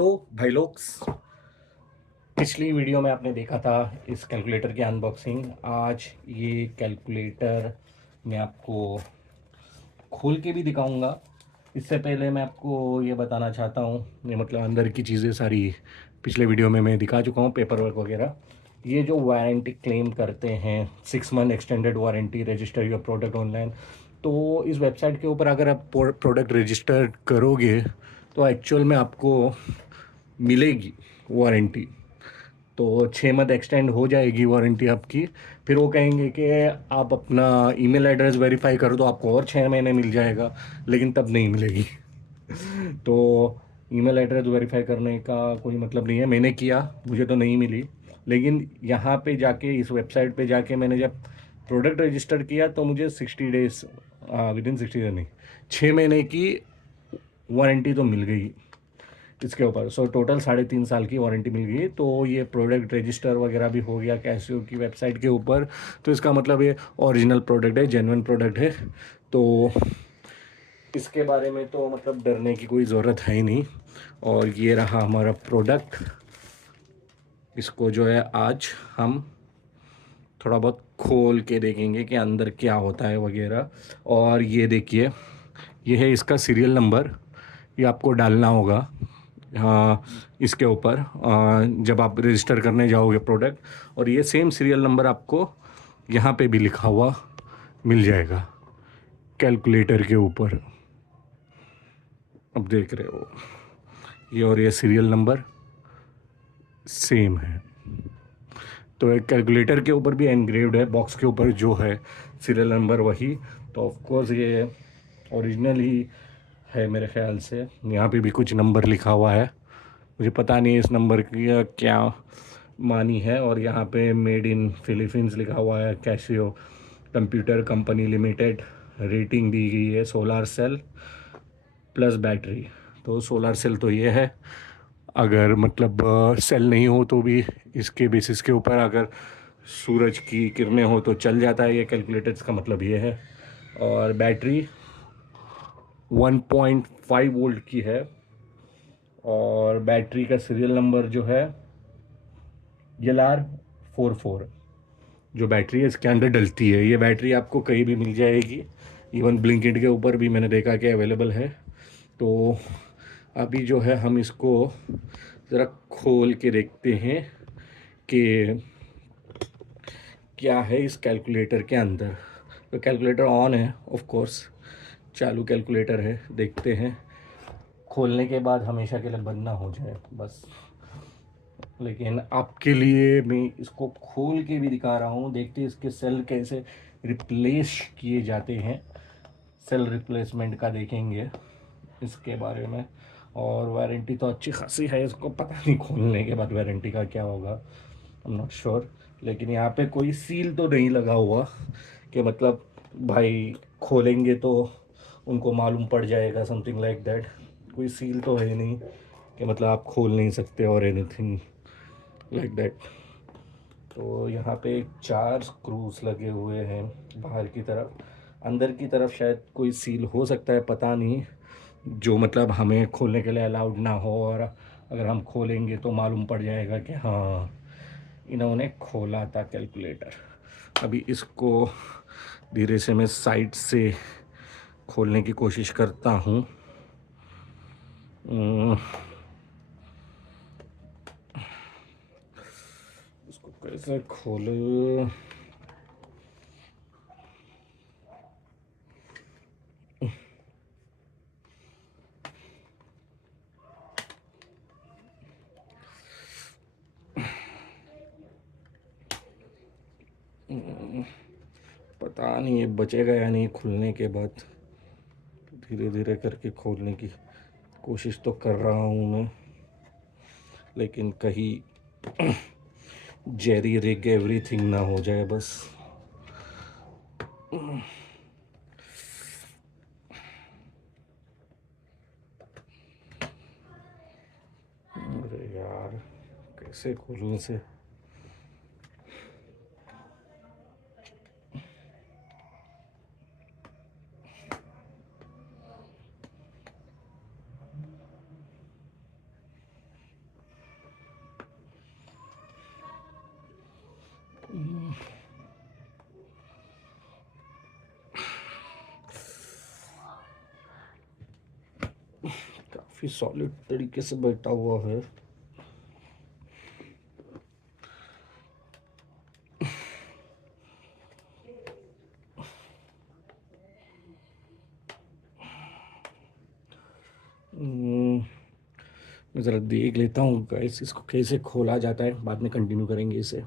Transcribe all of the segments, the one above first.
तो भाई लोग, पिछली वीडियो में आपने देखा था इस कैलकुलेटर की अनबॉक्सिंग। आज ये कैलकुलेटर मैं आपको खोल के भी दिखाऊंगा। इससे पहले मैं आपको ये बताना चाहता हूँ, ये मतलब अंदर की चीज़ें सारी पिछले वीडियो में मैं दिखा चुका हूँ, पेपर वर्क वगैरह। ये जो वारंटी क्लेम करते हैं 6 month extended warranty, register your product online. तो इस वेबसाइट के ऊपर अगर आप प्रोडक्ट रजिस्टर करोगे तो एक्चुअल में आपको मिलेगी वारंटी। तो 6 मंथ एक्सटेंड हो जाएगी वारंटी आपकी। फिर वो कहेंगे कि आप अपना ईमेल एड्रेस वेरीफाई कर दो, आपको और 6 महीने मिल जाएगा, लेकिन तब नहीं मिलेगी। तो ईमेल एड्रेस वेरीफाई करने का कोई मतलब नहीं है। मैंने किया, मुझे तो नहीं मिली। लेकिन यहाँ पे जाके, इस वेबसाइट पे जाके मैंने जब प्रोडक्ट रजिस्टर किया तो मुझे 60 डेज, विद इन 60 डेज नहीं, 6 महीने की वारंटी तो मिल गई इसके ऊपर। सो टोटल 3.5 साल की वारंटी मिल गई। तो ये प्रोडक्ट रजिस्टर वगैरह भी हो गया कैसियो की वेबसाइट के ऊपर। तो इसका मतलब ये ओरिजिनल प्रोडक्ट है, जेन्युइन प्रोडक्ट है। तो इसके बारे में तो मतलब डरने की कोई ज़रूरत है ही नहीं। और ये रहा हमारा प्रोडक्ट। इसको जो है आज हम थोड़ा बहुत खोल के देखेंगे कि अंदर क्या होता है वगैरह। और ये देखिए, ये है इसका सीरियल नंबर। ये आपको डालना होगा हाँ इसके ऊपर जब आप रजिस्टर करने जाओगे प्रोडक्ट। और ये सेम सीरियल नंबर आपको यहाँ पे भी लिखा हुआ मिल जाएगा कैलकुलेटर के ऊपर। अब देख रहे हो ये, और ये सीरियल नंबर सेम है। तो एक कैलकुलेटर के ऊपर भी एनग्रेव्ड है, बॉक्स के ऊपर जो है सीरियल नंबर वही। तो ऑफ कोर्स ये ओरिजिनल ही है मेरे ख्याल से। यहाँ पे भी कुछ नंबर लिखा हुआ है, मुझे पता नहीं इस नंबर की क्या मानी है। और यहाँ पे मेड इन फिलीपींस लिखा हुआ है, Casio computer company limited. Rating दी गई है सोलर सेल प्लस बैटरी। तो सोलर सेल तो ये है, अगर मतलब सेल नहीं हो तो भी इसके बेसिस के ऊपर अगर सूरज की किरणें हो तो चल जाता है ये कैलकुलेटर, इसका मतलब ये है। और बैटरी 1.5 वोल्ट की है। और बैटरी का सीरियल नंबर जो है LR44, जो बैटरी है इसके अंदर डलती है। ये बैटरी आपको कहीं भी मिल जाएगी, इवन ब्लिंकिट के ऊपर भी मैंने देखा कि अवेलेबल है। तो अभी जो है हम इसको ज़रा खोल के देखते हैं कि क्या है इस कैलकुलेटर के अंदर। तो कैलकुलेटर ऑन है, ऑफ कोर्स चालू कैलकुलेटर है। देखते हैं, खोलने के बाद हमेशा के लिए बंद ना हो जाए बस। लेकिन आपके लिए मैं इसको खोल के भी दिखा रहा हूँ। देखते हैं इसके सेल कैसे रिप्लेस किए जाते हैं। सेल रिप्लेसमेंट का देखेंगे इसके बारे में। और वारंटी तो अच्छी खासी है, इसको पता नहीं खोलने के बाद वारंटी का क्या होगा, आई एम नॉट श्योर। लेकिन यहाँ पे कोई सील तो नहीं लगा हुआ कि मतलब भाई खोलेंगे तो उनको मालूम पड़ जाएगा, समथिंग लाइक दैट। कोई सील तो है नहीं कि मतलब आप खोल नहीं सकते और एनीथिंग लाइक दैट। तो यहाँ पे 4 स्क्रूज लगे हुए हैं बाहर की तरफ। अंदर की तरफ शायद कोई सील हो सकता है, पता नहीं, जो मतलब हमें खोलने के लिए अलाउड ना हो। और अगर हम खोलेंगे तो मालूम पड़ जाएगा कि हाँ इन्होंने खोला था कैलकुलेटर। अभी इसको धीरे से मैं साइड से खोलने की कोशिश करता हूँ। इसको कैसे खोले। पता नहीं ये बचेगा या नहीं खुलने के बाद। धीरे धीरे करके खोलने की कोशिश तो कर रहा हूँ मैं, लेकिन कहीं जेरी रिग एवरीथिंग ना हो जाए बस। अरे यार, कैसे खोलूँ इसे। काफ़ी सॉलिड तरीके से बैठा हुआ है। मैं ज़रा देख लेता हूँ गाइस इसको कैसे खोला जाता है, बाद में कंटिन्यू करेंगे इसे।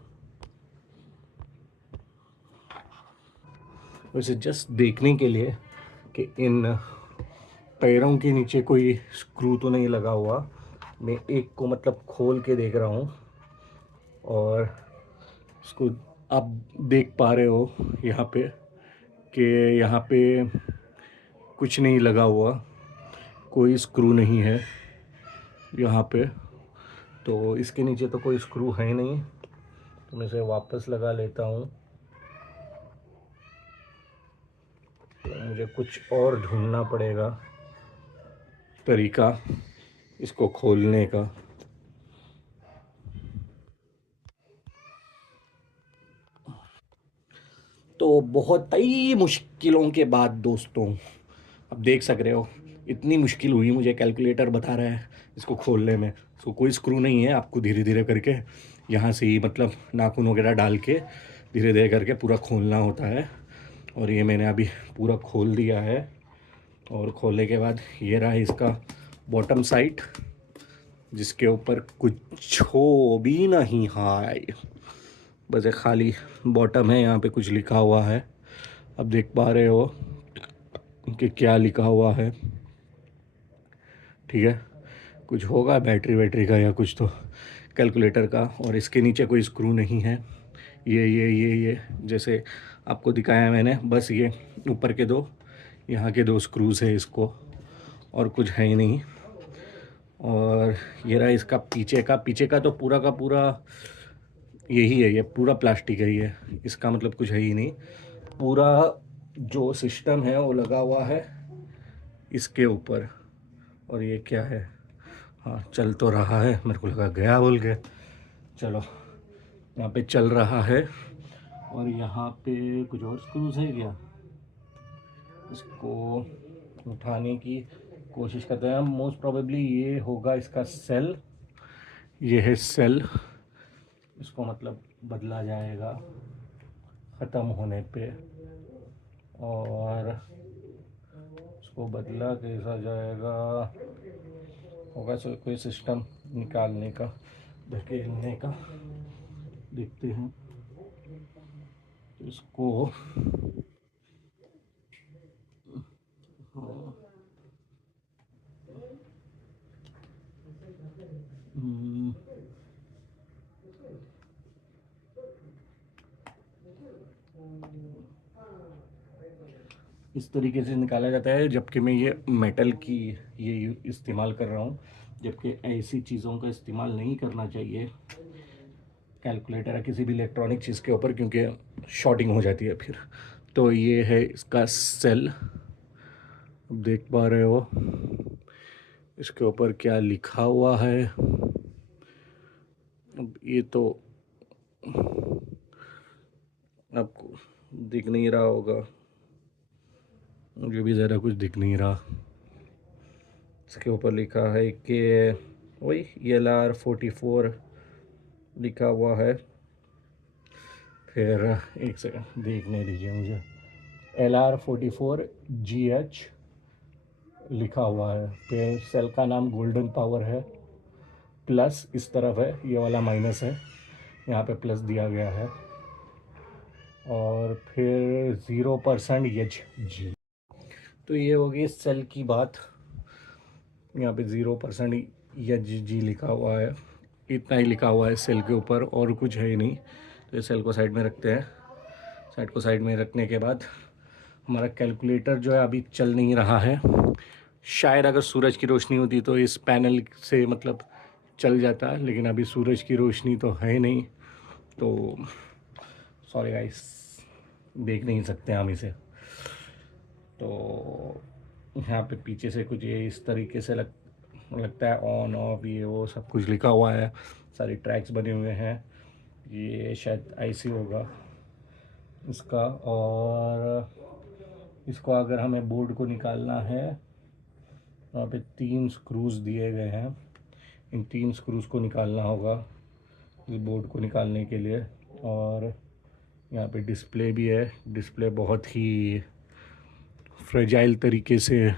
वैसे जस्ट देखने के लिए कि इन पैरों के नीचे कोई स्क्रू तो नहीं लगा हुआ, मैं एक को मतलब खोल के देख रहा हूँ और इसको आप देख पा रहे हो यहाँ पे कि यहाँ पे कुछ नहीं लगा हुआ, कोई स्क्रू नहीं है यहाँ पे। तो इसके नीचे तो कोई स्क्रू है नहीं, तो मैं इसे वापस लगा लेता हूँ। तो मुझे कुछ और ढूंढना पड़ेगा तरीका इसको खोलने का। तो बहुत ही मुश्किलों के बाद दोस्तों, अब देख सक रहे हो इतनी मुश्किल हुई मुझे, कैलकुलेटर बता रहा है इसको खोलने में। इसको कोई स्क्रू नहीं है, आपको धीरे धीरे करके यहाँ से ही मतलब नाखून वगैरह डाल के धीरे धीरे करके पूरा खोलना होता है। और ये मैंने अभी पूरा खोल दिया है, और खोलने के बाद ये रहा इसका बॉटम साइड, जिसके ऊपर कुछ हो भी नहीं है, बस एक खाली बॉटम है। यहाँ पे कुछ लिखा हुआ है, अब देख पा रहे हो कि क्या लिखा हुआ है, ठीक है। कुछ होगा बैटरी वैटरी का या कुछ तो कैलकुलेटर का। और इसके नीचे कोई स्क्रू नहीं है, ये जैसे आपको दिखाया मैंने, बस ये ऊपर के दो, यहाँ के दो स्क्रूज है इसको, और कुछ है ही नहीं। और ये रहा इसका पीछे का तो पूरा का पूरा यही है, ये पूरा प्लास्टिक है ये, इसका मतलब कुछ है ही नहीं। पूरा जो सिस्टम है वो लगा हुआ है इसके ऊपर। और ये क्या है, हाँ चल तो रहा है, मेरे को लगा गया बोल के। चलो, यहाँ पे चल रहा है। और यहाँ पे कुछ और स्क्रूज है क्या, इसको उठाने की कोशिश करते हैं हम। मोस्ट प्रोबेबली ये होगा इसका सेल, ये है सेल। इसको मतलब बदला जाएगा ख़त्म होने पे, और इसको बदला कैसा जाएगा, होगा कोई सिस्टम निकालने का, धकेलने का, देखते हैं इसको। हम्म, इस तरीके से निकाला जाता है, जबकि मैं ये मेटल की ये इस्तेमाल कर रहा हूँ, जबकि ऐसी चीज़ों का इस्तेमाल नहीं करना चाहिए कैलकुलेटर या किसी भी इलेक्ट्रॉनिक चीज़ के ऊपर, क्योंकि शॉर्टिंग हो जाती है फिर। तो ये है इसका सेल, देख पा रहे हो इसके ऊपर क्या लिखा हुआ है। अब ये तो आपको दिख नहीं रहा होगा, मुझे भी ज़रा कुछ दिख नहीं रहा। इसके ऊपर लिखा है कि वही LR44 लिखा हुआ है। फिर एक सेकंड देखने दीजिए मुझे, LR44GH लिखा हुआ है। फिर सेल का नाम गोल्डन पावर है, प्लस इस तरफ है, ये वाला माइनस है, यहाँ पे प्लस दिया गया है। और फिर 0% Hg, तो ये होगी सेल की बात। यहाँ पे 0% Hg लिखा हुआ है, इतना ही लिखा हुआ है सेल के ऊपर, और कुछ है ही नहीं। तो इस सेल को साइड में रखते हैं। साइड को साइड में रखने के बाद हमारा कैलकुलेटर जो है अभी चल नहीं रहा है। शायद अगर सूरज की रोशनी होती तो इस पैनल से मतलब चल जाता, लेकिन अभी सूरज की रोशनी तो है नहीं, तो सॉरी गाइस, देख नहीं सकते हम इसे। तो यहाँ पे पीछे से कुछ ये इस तरीके से लगता है, ऑन ऑफ ये वो सब कुछ लिखा हुआ है, सारी ट्रैक्स बने हुए हैं। ये शायद आईसी होगा इसका। और इसको अगर हमें बोर्ड को निकालना है वहाँ पे 3 स्क्रूज दिए गए हैं। इन 3 स्क्रूज को निकालना होगा इस बोर्ड को निकालने के लिए। और यहाँ पे डिस्प्ले भी है। डिस्प्ले बहुत ही फ्रेजाइल तरीके से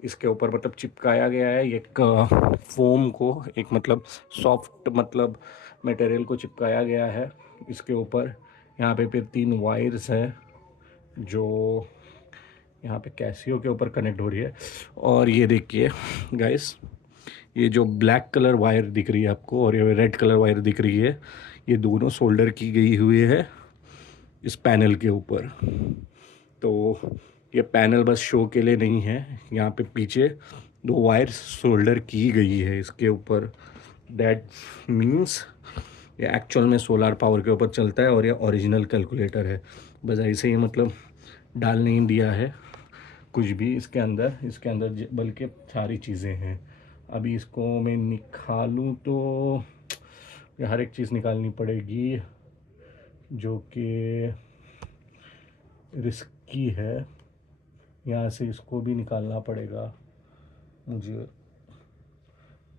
इसके ऊपर मतलब चिपकाया गया है। एक फोम को, एक मतलब सॉफ्ट मतलब मटेरियल को चिपकाया गया है इसके ऊपर। यहाँ पे फिर 3 वायर्स है जो यहाँ पे कैसियो के ऊपर कनेक्ट हो रही है। और ये देखिए गाइस, ये जो ब्लैक कलर वायर दिख रही है आपको और ये रेड कलर वायर दिख रही है, ये दोनों सोल्डर की गई हुई है इस पैनल के ऊपर। तो ये पैनल बस शो के लिए नहीं है, यहाँ पे पीछे 2 वायर्स सोल्डर की गई है इसके ऊपर। दैट मीन्स ये एक्चुअल में सोलार पावर के ऊपर चलता है और ये ओरिजिनल कैलकुलेटर है। बस ऐसे ही मतलब डाल नहीं दिया है कुछ भी इसके अंदर। बल्कि सारी चीज़ें हैं। अभी इसको मैं निकालूं तो ये हर एक चीज़ निकालनी पड़ेगी जो कि रिस्की है। यहाँ से इसको भी निकालना पड़ेगा मुझे।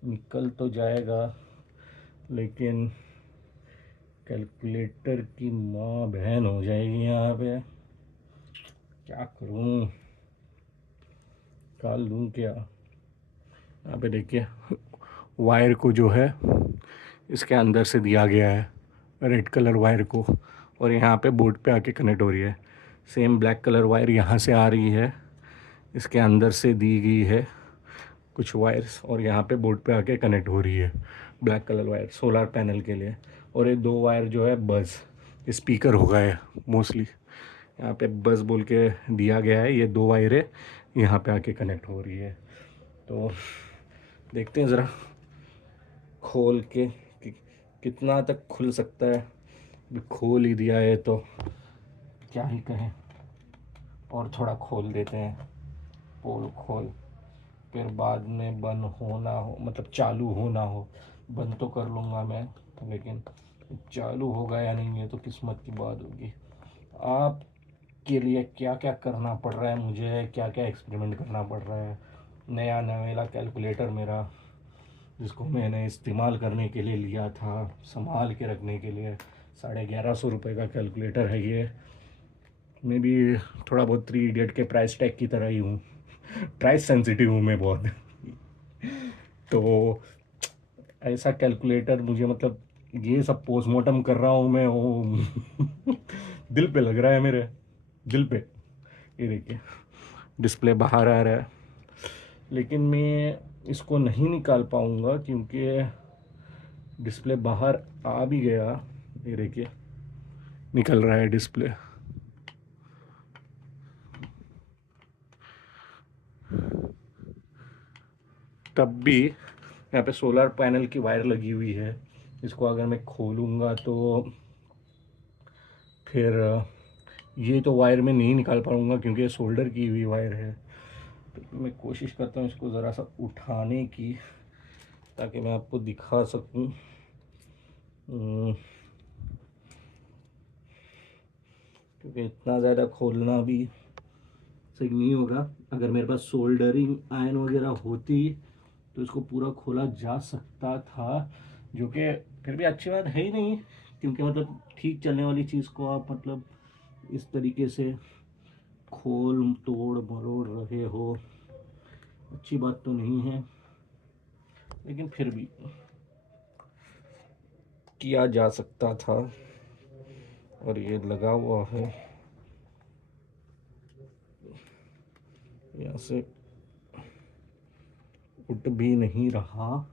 निकल तो जाएगा लेकिन कैलकुलेटर की माँ बहन हो जाएगी यहाँ पे। क्या करूँ, निकाल दूँ क्या? यहाँ पे देखिए वायर को जो है इसके अंदर से दिया गया है, रेड कलर वायर को, और यहाँ पे बोर्ड पे आके कनेक्ट हो रही है। सेम ब्लैक कलर वायर यहाँ से आ रही है, इसके अंदर से दी गई है कुछ वायर्स और यहाँ पे बोर्ड पे आके कनेक्ट हो रही है black colour wire solar panel के लिए। और ये 2 वायर जो है बस स्पीकर होगा है मोस्टली, यहाँ पे बस बोल के दिया गया है। ये 2 वायर है यहाँ पे आके कनेक्ट हो रही है। तो देखते हैं ज़रा खोल के कि कितना तक खुल सकता है। अभी खोल ही दिया है तो क्या ही कहें। और थोड़ा खोल देते हैं, पोल खोल, फिर बाद में बंद होना हो मतलब चालू होना हो। बंद तो कर लूँगा मैं, लेकिन चालू होगा या नहीं ये तो किस्मत की बात होगी। आपके लिए क्या क्या करना पड़ रहा है, मुझे क्या क्या एक्सपेरिमेंट करना पड़ रहा है। नया नवेला कैलकुलेटर मेरा, जिसको मैंने इस्तेमाल करने के लिए लिया था, संभाल के रखने के लिए। 1150 रुपये का कैलकुलेटर है ये। मैं भी थोड़ा बहुत 3 इडियट के प्राइस टैग की तरह ही हूँ, प्राइस सेंसिटिव हूँ मैं बहुत। तो ऐसा कैलकुलेटर मुझे मतलब ये सब पोस्टमार्टम कर रहा हूँ मैं, वो दिल पे लग रहा है मेरे, दिल पे। ये देखिए डिस्प्ले बाहर आ रहा है, लेकिन मैं इसको नहीं निकाल पाऊँगा क्योंकि डिस्प्ले बाहर आ भी गया। ये देखिए निकल रहा है डिस्प्ले। तब भी यहाँ पे सोलर पैनल की वायर लगी हुई है। इसको अगर मैं खोलूँगा तो फिर ये तो वायर में नहीं निकाल पाऊँगा क्योंकि ये सोल्डर की हुई वायर है। तो मैं कोशिश करता हूँ इसको ज़रा सा उठाने की, ताकि मैं आपको दिखा सकूँ। क्योंकि इतना ज़्यादा खोलना भी सही नहीं होगा। अगर मेरे पास सोल्डरिंग आयरन वगैरह होती तो इसको पूरा खोला जा सकता था, जो कि फिर भी अच्छी बात है ही नहीं, क्योंकि मतलब ठीक चलने वाली चीज़ को आप मतलब इस तरीके से खोल तोड़ मरोड़ रहे हो, अच्छी बात तो नहीं है। लेकिन फिर भी किया जा सकता था। और ये लगा हुआ है यहाँ से, उठ भी नहीं रहा।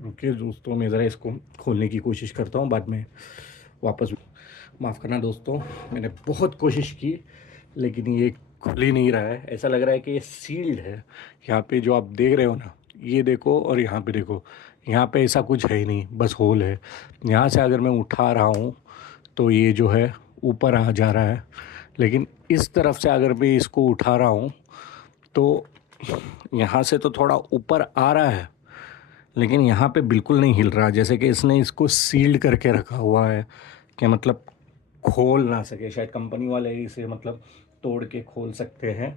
रुकिए दोस्तों, मैं ज़रा इसको खोलने की कोशिश करता हूँ, बाद में वापस। माफ़ करना दोस्तों, मैंने बहुत कोशिश की लेकिन ये खुल ही नहीं रहा है। ऐसा लग रहा है कि ये सील्ड है। यहाँ पे जो आप देख रहे हो ना, ये देखो और यहाँ पे देखो, यहाँ पे ऐसा कुछ है ही नहीं, बस होल है। यहाँ से अगर मैं उठा रहा हूँ तो ये जो है ऊपर आ जा रहा है, लेकिन इस तरफ से अगर मैं इसको उठा रहा हूँ तो यहाँ से तो थोड़ा ऊपर आ रहा है, लेकिन यहाँ पे बिल्कुल नहीं हिल रहा, जैसे कि इसने इसको सील्ड करके रखा हुआ है कि मतलब खोल ना सके। शायद कंपनी वाले इसे मतलब तोड़ के खोल सकते हैं,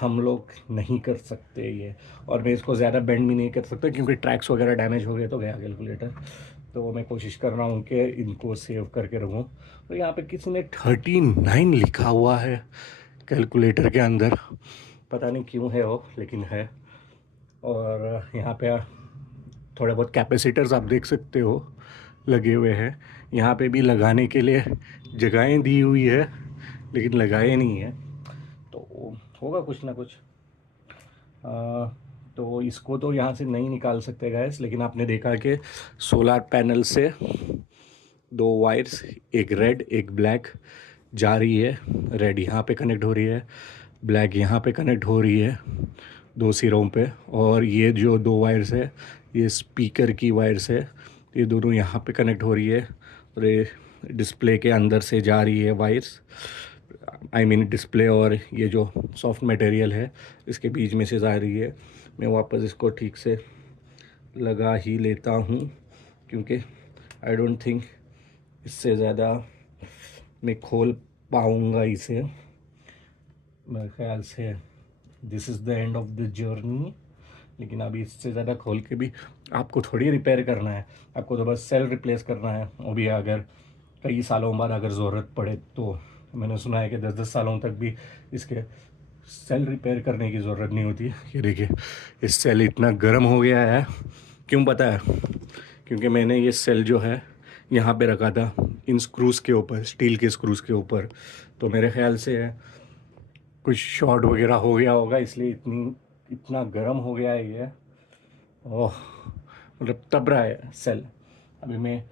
हम लोग नहीं कर सकते ये। और मैं इसको ज़्यादा बेंड भी नहीं कर सकता क्योंकि ट्रैक्स वगैरह डैमेज हो गए तो गया कैलकुलेटर। तो मैं कोशिश कर रहा हूँ कि इनको सेव करके रखूँ। तो यहाँ पे किसी ने 39 लिखा हुआ है कैलकुलेटर के अंदर, पता नहीं क्यों है वो, लेकिन है। और यहाँ पे थोड़े बहुत कैपेसिटर्स आप देख सकते हो लगे हुए हैं। यहाँ पे भी लगाने के लिए जगहें दी हुई है, लेकिन लगाए नहीं है, तो होगा कुछ ना कुछ। तो इसको तो यहाँ से नहीं निकाल सकते गैस, लेकिन आपने देखा कि सोलर पैनल से 2 वायर्स, एक रेड एक ब्लैक जा रही है। रेड यहाँ पे कनेक्ट हो रही है, ब्लैक यहाँ पे कनेक्ट हो रही है 2 सिरों पे। और ये जो 2 वायर्स है ये स्पीकर की वायर्स है, ये दोनों यहाँ पे कनेक्ट हो रही है। और ये डिस्प्ले के अंदर से जा रही है वायर्स, आई मीन डिस्प्ले और ये जो सॉफ्ट मटेरियल है इसके बीच में से जा रही है। मैं वापस इसको ठीक से लगा ही लेता हूँ क्योंकि आई डोंट थिंक इससे ज़्यादा मैं खोल पाऊँगा इसे। मेरे ख्याल से this is the end of the journey. लेकिन अभी इससे ज़्यादा खोल के भी आपको थोड़ी रिपेयर करना है, आपको तो बस सेल रिप्लेस करना है। वो भी अगर कई सालों बाद अगर ज़रूरत पड़े तो। मैंने सुना है कि 10-10 सालों तक भी इसके सेल रिपेयर करने की ज़रूरत नहीं होती। ये देखिए इस सेल इतना गर्म हो गया है, क्यों पता है? क्योंकि मैंने ये सेल जो है यहाँ पे रखा था इन स्क्रूज़ के ऊपर, स्टील के स्क्रूज़ के ऊपर। तो मेरे ख्याल से कुछ शॉर्ट वगैरह हो गया होगा, इसलिए इतना गर्म हो गया है ये। ओह, मतलब तब रहा है सेल। अभी मैं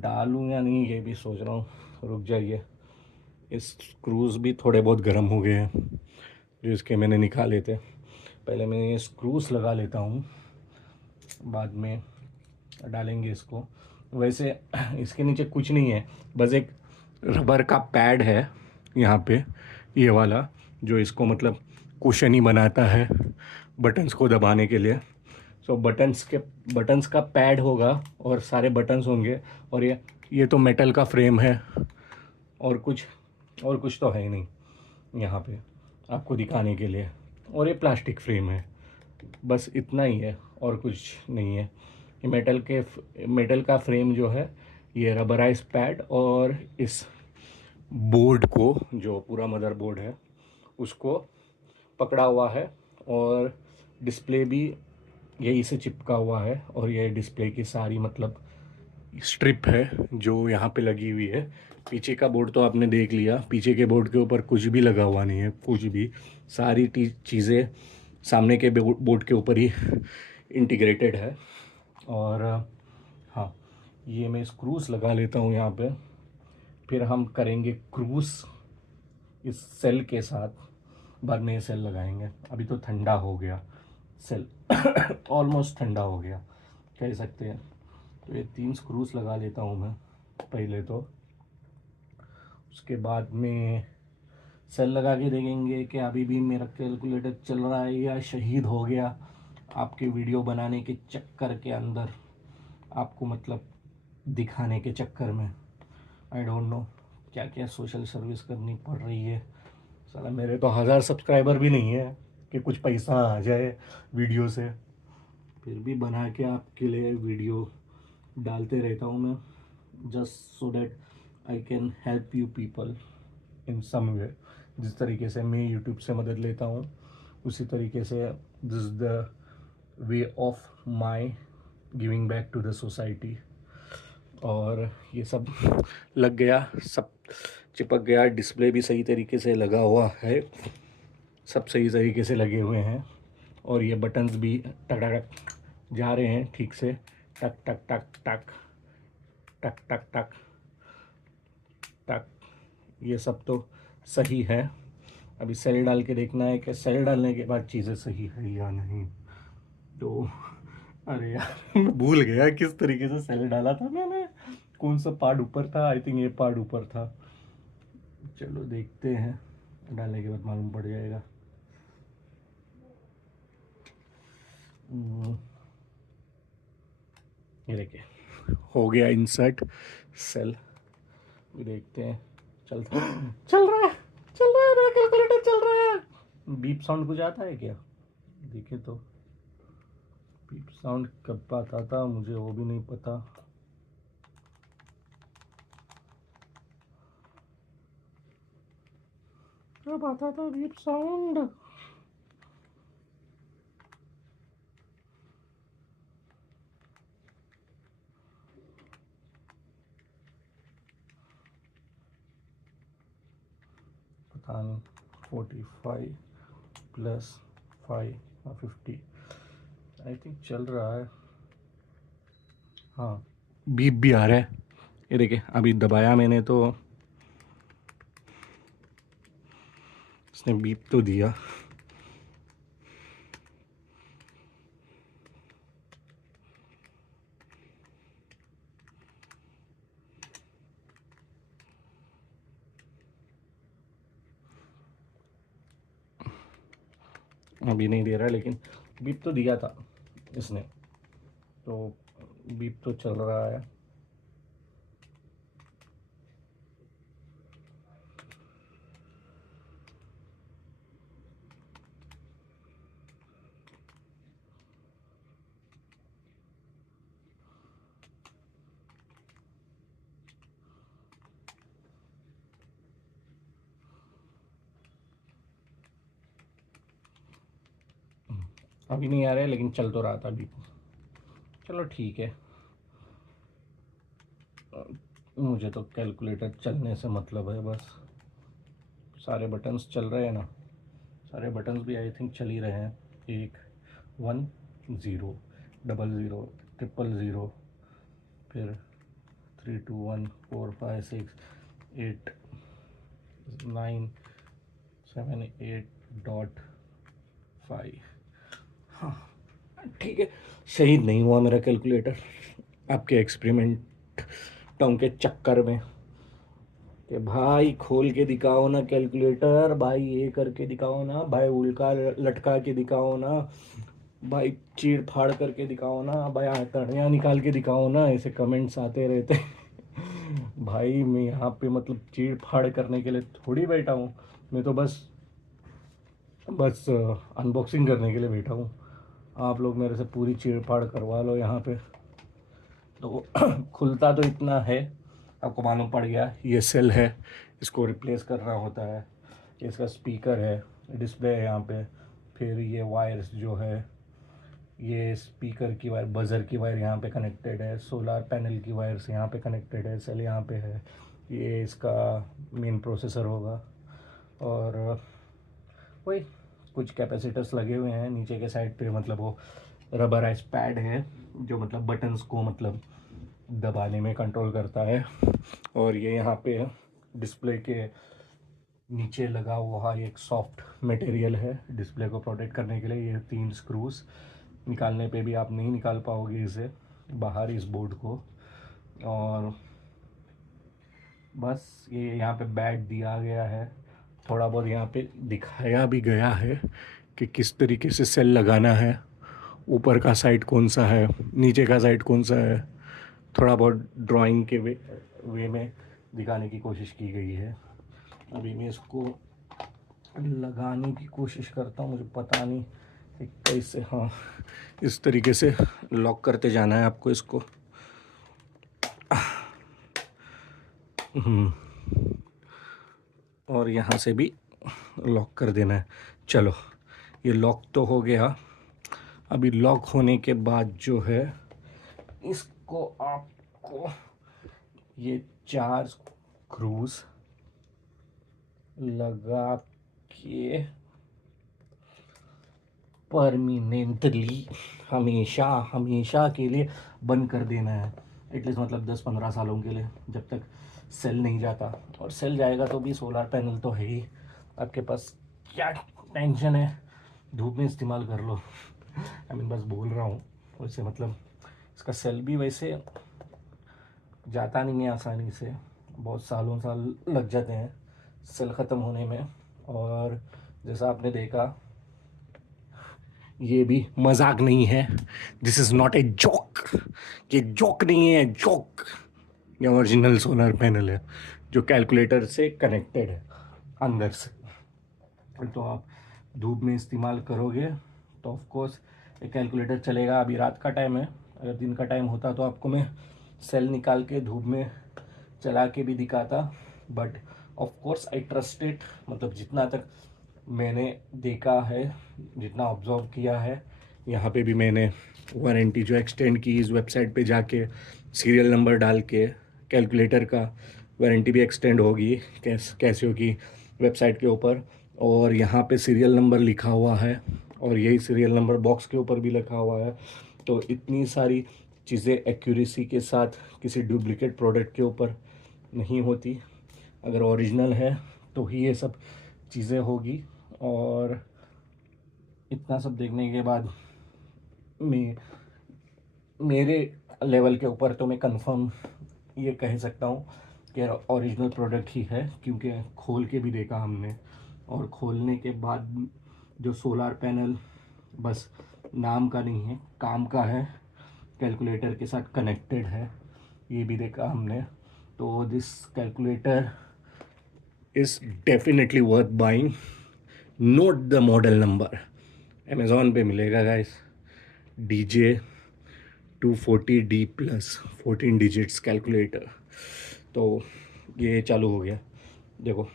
डालूँ या नहीं ये भी सोच रहा हूँ, रुक जाइए। इस स्क्रूज़ भी थोड़े बहुत गर्म हो गए हैं जो इसके मैंने निकाले थे। पहले मैं ये स्क्रूज़ लगा लेता हूँ, बाद में डालेंगे इसको। वैसे इसके नीचे कुछ नहीं है, बस एक रबर का पैड है यहाँ पे, ये वाला, जो इसको मतलब कुशनी बनाता है बटन्स को दबाने के लिए। सो बटन्स का पैड होगा और सारे बटन्स होंगे। और ये तो मेटल का फ्रेम है, और कुछ तो है ही नहीं यहाँ पे आपको दिखाने के लिए। और ये प्लास्टिक फ्रेम है, बस इतना ही है और कुछ नहीं है। ये मेटल का फ्रेम जो है, ये रबराइज पैड और इस बोर्ड को, जो पूरा मदरबोर्ड है, उसको पकड़ा हुआ है। और डिस्प्ले भी यही से चिपका हुआ है। और ये डिस्प्ले की सारी मतलब स्ट्रिप है जो यहाँ पे लगी हुई है। पीछे का बोर्ड तो आपने देख लिया, पीछे के बोर्ड के ऊपर कुछ भी लगा हुआ नहीं है, कुछ भी। सारी चीज़ें सामने के बोर्ड के ऊपर ही इंटीग्रेटेड है। और हाँ, ये मैं स्क्रूज लगा लेता हूँ यहाँ पे, फिर हम करेंगे क्रूज़ इस सेल के साथ, बाद में ये सेल लगाएंगे। अभी तो ठंडा हो गया सेल ऑलमोस्ट ठंडा हो गया कह सकते हैं। तो ये 3 स्क्रूज लगा लेता हूँ मैं पहले तो, उसके बाद में सेल लगा के देखेंगे कि अभी भी मेरा कैलकुलेटर चल रहा है या शहीद हो गया आपके वीडियो बनाने के चक्कर के अंदर, आपको मतलब दिखाने के चक्कर में। आई डोंट नो क्या क्या सोशल सर्विस करनी पड़ रही है। साला मेरे तो 1000 सब्सक्राइबर भी नहीं है कि कुछ पैसा आ जाए वीडियो से, फिर भी बना के आपके लिए वीडियो डालते रहता हूँ मैं, just so that I can help you people in some way. जिस तरीके से मैं यूट्यूब से मदद लेता हूँ, उसी तरीके से this is the way of my giving back to the society. और ये सब लग गया, सब चिपक गया, डिस्प्ले भी सही तरीके से लगा हुआ है, सब सही तरीके से लगे हुए हैं। और ये बटन्स भी टक टक जा रहे हैं ठीक से, टक टक टक टक टक टक टक टक, ये सब तो सही है। अभी सेल डाल के देखना है कि सेल डालने के बाद चीज़ें सही है या नहीं। तो अरे यार मैं भूल गया किस तरीके से सेल डाला था मैंने, कौन सा पार्ट ऊपर था, आई थिंक ये पार्ट ऊपर था। चलो देखते हैं, डालने के बाद मालूम पड़ जाएगा। ये देखिए हो गया इंसर्ट सेल। देखते हैं, चलता चल रहा है, चल रहा है, मेरा कैलकुलेटर चल रहा है। बीप साउंड कुछ आता है क्या? देखे तो बीप साउंड कब आता था मुझे वो भी नहीं पता। कब आता था बीप साउंड? पता नहीं। 45 प्लस 5 50 आई थिंक चल रहा है। हाँ बीप भी आ रहा है, ये देखिए अभी दबाया मैंने तो इसने बीप तो दिया। अभी नहीं दे रहा लेकिन बीप तो दिया था इसने, तो बीप तो चल रहा है। अभी नहीं आ रहा है लेकिन चल तो रहा था बीप। चलो ठीक है, मुझे तो कैलकुलेटर चलने से मतलब है बस। सारे बटन्स चल रहे हैं ना, सारे बटन्स भी आई थिंक चल ही रहे हैं। 1 1 0 00 000, फिर 3 2 1 4 5 6 8 9 7 8.5। हाँ ठीक है, शहीद नहीं हुआ मेरा कैलकुलेटर आपके एक्सपेरिमेंट टों के चक्कर में कि भाई खोल के दिखाओ ना कैलकुलेटर, भाई ये करके दिखाओ ना, भाई उल्का लटका के दिखाओ ना, भाई चीड़ फाड़ करके दिखाओ ना, भाई आंतड़ियाँ निकाल के दिखाओ ना, ऐसे कमेंट्स आते रहते भाई मैं यहाँ पे मतलब चीड़ फाड़ करने के लिए थोड़ी बैठा हूँ, मैं तो बस अनबॉक्सिंग करने के लिए बैठा हूँ। आप लोग मेरे से पूरी चीड़ फाड़ करवा लो यहाँ पे। तो खुलता तो इतना है, आपको मालूम पड़ गया ये सेल है, इसको रिप्लेस करना होता है। इसका स्पीकर है, डिस्प्ले है यहाँ पे, फिर ये वायर्स जो है, ये स्पीकर की वायर, बज़र की वायर यहाँ पे कनेक्टेड है, सोलर पैनल की वायर्स यहाँ पे कनेक्टेड है, सेल यहाँ पे है, ये इसका मेन प्रोसेसर होगा। और वही कुछ कैपेसिटर्स लगे हुए हैं नीचे के साइड पे, मतलब वो रबराइज पैड है जो मतलब बटन्स को मतलब दबाने में कंट्रोल करता है। और ये यहाँ पे डिस्प्ले के नीचे लगा हुआ एक सॉफ्ट मटेरियल है डिस्प्ले को प्रोटेक्ट करने के लिए। ये 3 स्क्रूज निकालने पे भी आप नहीं निकाल पाओगे इसे बाहर इस बोर्ड को। और बस ये यहाँ पे बैट दिया गया है, थोड़ा बहुत यहाँ पे दिखाया भी गया है कि किस तरीके से सेल लगाना है, ऊपर का साइड कौन सा है, नीचे का साइड कौन सा है, थोड़ा बहुत ड्राइंग के वे में दिखाने की कोशिश की गई है। अभी मैं इसको लगाने की कोशिश करता हूँ, मुझे पता नहीं कि कैसे। हाँ इस तरीके से लॉक करते जाना है आपको इसको। और यहाँ से भी लॉक कर देना है। चलो ये लॉक तो हो गया। अभी लॉक होने के बाद जो है इसको आपको ये 4 स्क्रूज लगा के परमानेंटली हमेशा हमेशा के लिए बंद कर देना है। एटलीस्ट मतलब 10-15 सालों के लिए, जब तक सेल नहीं जाता। और सेल जाएगा तो भी सोलर पैनल तो है ही आपके पास, क्या टेंशन है, धूप में इस्तेमाल कर लो। आई मीन बस बोल रहा हूँ, वैसे मतलब इसका सेल भी वैसे जाता नहीं है आसानी से, बहुत सालों साल लग जाते हैं सेल ख़त्म होने में। और जैसा आपने देखा, ये भी मजाक नहीं है, this is not a joke, ये जोक नहीं है, जोक। ये ओरिजिनल सोलर पैनल है जो कैलकुलेटर से कनेक्टेड है अंदर से। तो आप धूप में इस्तेमाल करोगे तो ऑफ कोर्स ये कैलकुलेटर चलेगा। अभी रात का टाइम है, अगर दिन का टाइम होता तो आपको मैं सेल निकाल के धूप में चला के भी दिखाता, but of course I trusted, मतलब जितना तक मैंने देखा है, जितना ऑब्जर्व किया है, यहाँ पे भी मैंने वारंटी जो एक्सटेंड की इस वेबसाइट पे जाके सीरियल नंबर डाल के, कैलकुलेटर का वारंटी भी एक्सटेंड होगी कैसियो की वेबसाइट के ऊपर, और यहाँ पे सीरियल नंबर लिखा हुआ है और यही सीरियल नंबर बॉक्स के ऊपर भी लिखा हुआ है। तो इतनी सारी चीज़ें एक्यूरेसी के साथ किसी डुप्लीकेट प्रोडक्ट के ऊपर नहीं होती। अगर ओरिजिनल है तो ही ये सब चीज़ें होगी। और इतना सब देखने के बाद मैं मेरे लेवल के ऊपर तो मैं कंफर्म ये कह सकता हूँ कि ओरिजिनल प्रोडक्ट ही है, क्योंकि खोल के भी देखा हमने, और खोलने के बाद जो सोलार पैनल बस नाम का नहीं है, काम का है, कैलकुलेटर के साथ कनेक्टेड है, ये भी देखा हमने। तो this calculator is definitely worth buying. Note the model number, Amazon पे मिलेगा गाइस, DJ240D+ 14 डिजिट्स कैलकुलेटर। तो ये चालू हो गया, देखो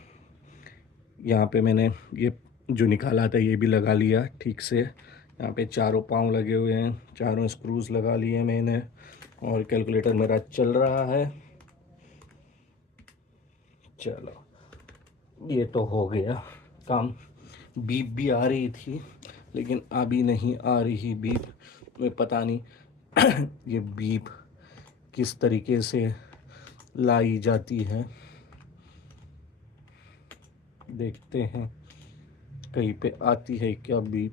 यहाँ पे मैंने ये जो निकाला था ये भी लगा लिया ठीक से। यहाँ पे चारों पाँव लगे हुए हैं, चारों स्क्रूज लगा लिए मैंने, और कैलकुलेटर मेरा चल रहा है। चलो ये तो हो गया काम। बीप भी आ रही थी लेकिन अभी नहीं आ रही बीप, मैं पता नहीं ये बीप किस तरीके से लाई जाती है, देखते हैं कहीं पे आती है क्या बीप।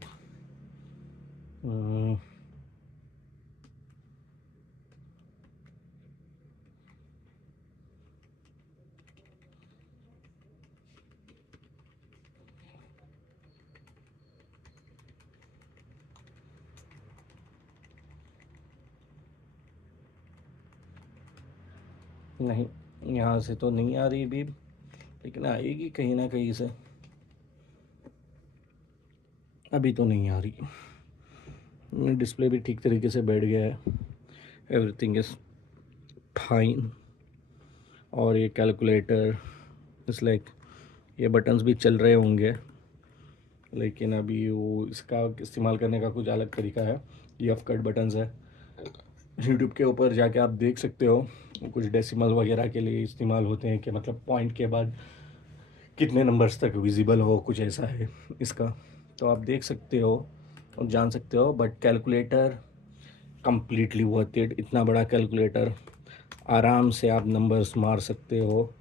नहीं, यहाँ से तो नहीं आ रही बीप, लेकिन आएगी कहीं ना कहीं से। अभी तो नहीं आ रही, डिस्प्ले भी ठीक तरीके से बैठ गया है, एवरीथिंग इज़ फाइन। और ये कैलकुलेटर इस लाइक, ये बटन्स भी चल रहे होंगे लेकिन अभी वो इसका इस्तेमाल करने का कुछ अलग तरीका है। ये ऑफ कट बटन्स है, यूट्यूब के ऊपर जाके आप देख सकते हो, कुछ डेसिमल वगैरह के लिए इस्तेमाल होते हैं कि मतलब पॉइंट के बाद कितने नंबर्स तक विजिबल हो, कुछ ऐसा है इसका, तो आप देख सकते हो और जान सकते हो। But calculator completely worth it, इतना बड़ा कैलकुलेटर आराम से आप नंबर्स मार सकते हो।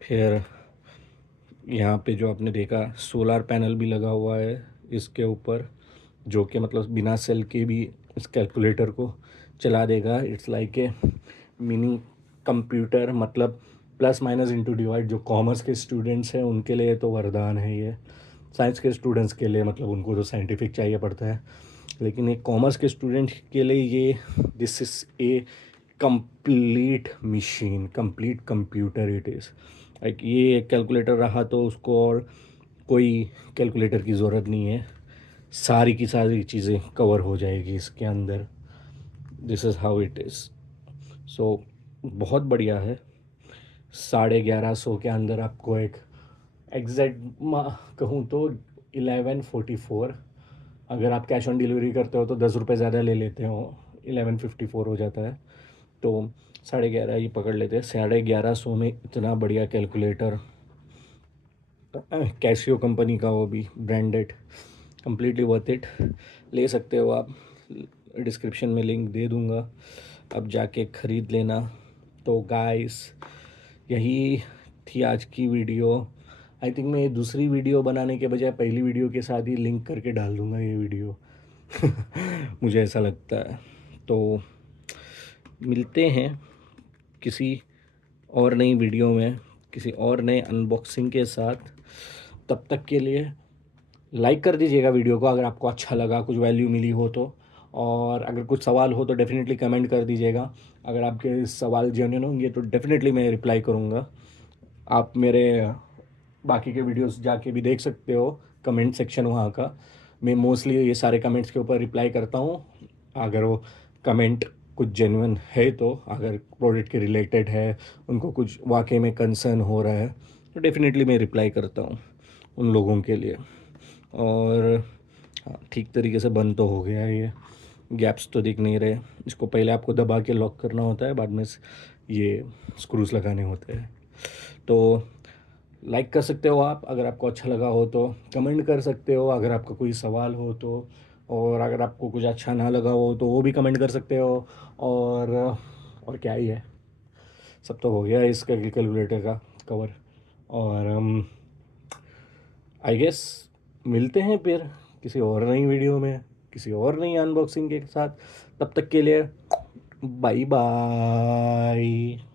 फिर यहाँ पे जो आपने देखा सोलार पैनल भी लगा हुआ है इसके ऊपर, जो कि मतलब बिना सेल के भी इस कैलकुलेटर को चला देगा। It's like a mini computer, मतलब प्लस माइनस इंटू डिवाइड। जो कॉमर्स के स्टूडेंट्स हैं उनके लिए तो वरदान है ये, साइंस के स्टूडेंट्स के लिए मतलब उनको तो साइंटिफिक चाहिए पड़ता है, लेकिन एक कॉमर्स के स्टूडेंट के लिए ये this is a complete machine, complete computer it is like. ये एक कैलकुलेटर रहा तो उसको और कोई कैलकुलेटर की ज़रूरत नहीं है, सारी की सारी चीज़ें कवर हो जाएगी इसके अंदर। This is how it is. So बहुत बढ़िया है। 1150 के अंदर आपको एक एग्जैक्ट कहूँ तो 1144, अगर आप कैश ऑन डिलीवरी करते हो तो 10 रुपये ज़्यादा ले लेते हो, 1154 हो जाता है, तो 11.5 ही पकड़ लेते हैं। 1150 में इतना बढ़िया कैलकुलेटर, कैसियो कंपनी का, वो भी ब्रांडेड, कम्प्लीटली वर्थ इट। ले सकते हो आप, डिस्क्रिप्शन में लिंक दे दूँगा, अब जाके ख़रीद लेना। तो गाइस यही थी आज की वीडियो। आई थिंक मैं दूसरी वीडियो बनाने के बजाय पहली वीडियो के साथ ही लिंक करके डाल दूँगा ये वीडियो, मुझे ऐसा लगता है। तो मिलते हैं किसी और नई वीडियो में, किसी और नए अनबॉक्सिंग के साथ। तब तक के लिए लाइक कर दीजिएगा वीडियो को अगर आपको अच्छा लगा, कुछ वैल्यू मिली हो तो। और अगर कुछ सवाल हो तो डेफ़िनेटली कमेंट कर दीजिएगा। अगर आपके सवाल जेन्युइन होंगे तो डेफ़िनेटली मैं रिप्लाई करूँगा। आप मेरे बाकी के वीडियोस जाके भी देख सकते हो, कमेंट सेक्शन वहाँ का। मैं मोस्टली ये सारे कमेंट्स के ऊपर रिप्लाई करता हूँ। अगर वो कमेंट कुछ जेन्युइन है तो, अगर प्रोडक्ट के रिलेटेड है, उनको कुछ वाकई में कंसर्न हो रहा है, तो डेफ़िनेटली मैं रिप्लाई करता हूँ उन लोगों के लिए। और हाँ, ठीक तरीके से बंद तो हो गया है ये, गैप्स तो दिख नहीं रहे। इसको पहले आपको दबा के लॉक करना होता है, बाद में ये स्क्रूज लगाने होते हैं। तो लाइक कर सकते हो आप अगर आपको अच्छा लगा हो तो, कमेंट कर सकते हो अगर आपका कोई सवाल हो तो, और अगर आपको कुछ अच्छा ना लगा हो तो वो भी कमेंट कर सकते हो। और क्या ही है, सब तो हो गया इसका कैलकुलेटर का कवर। और आई गेस मिलते हैं फिर किसी और नई वीडियो में, किसी और नई अनबॉक्सिंग के साथ। तब तक के लिए बाय बाय।